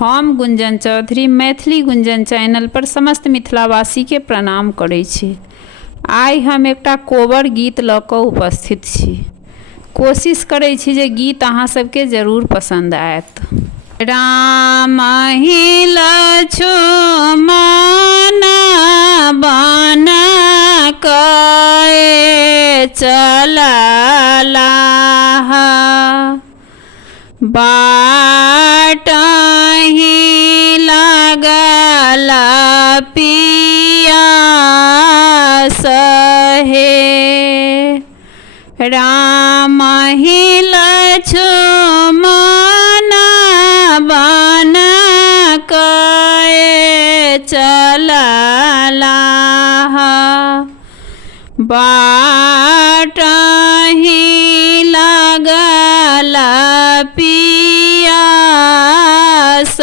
हम गुंजन चौधरी मैथिली गुंजन चैनल पर समस्त मिथिलावासी के प्रणाम करै छी। आइ हम एकटा कोबर गीत लऽ कऽ उपस्थित छी। कोशिश करै छी जे गीत अहाँ सबके जरूर पसंद आयत। राम ही लक्ष्मण बन कए चलला, बाटहि लागल पियास हे। राम ही लक्ष्मण बन कए चलला, बाटहि लागल पियास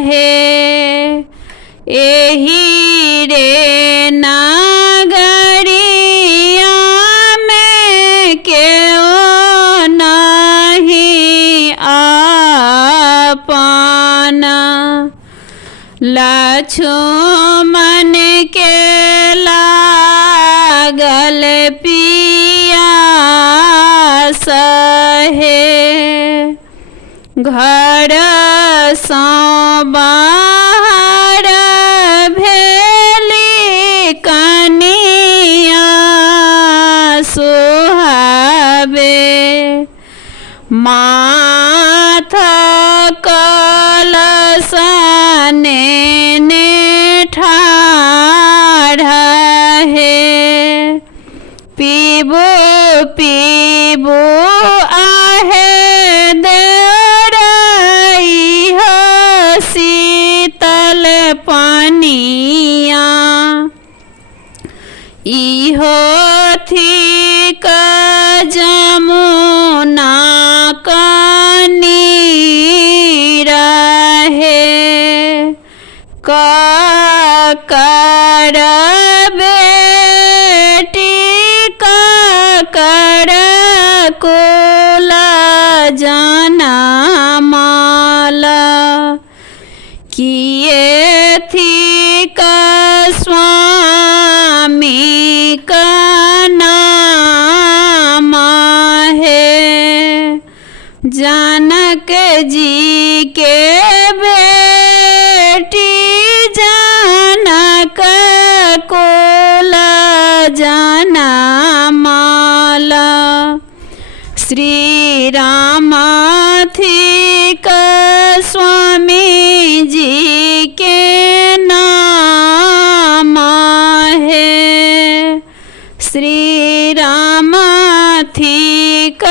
हे। एही रे नगरिया में केओ नहीं आपन, लक्ष्मण के लागल पियास हे। घर सँ बाहर भेली कनिया सोहाबे, माथ कलश नेने ठाढ़ हे। पीबू पीबू आहे देवराई हो शीतल पानिया, इहो थिक जमुना कनीर हे। ककर बेटी ककर कुल जनमल, किए थिक स्वामी का नाम है। जनक जी के बेटी जनक कुल जनमल, श्री राम थिक स्वामी जी के नाम है। श्री राम थिक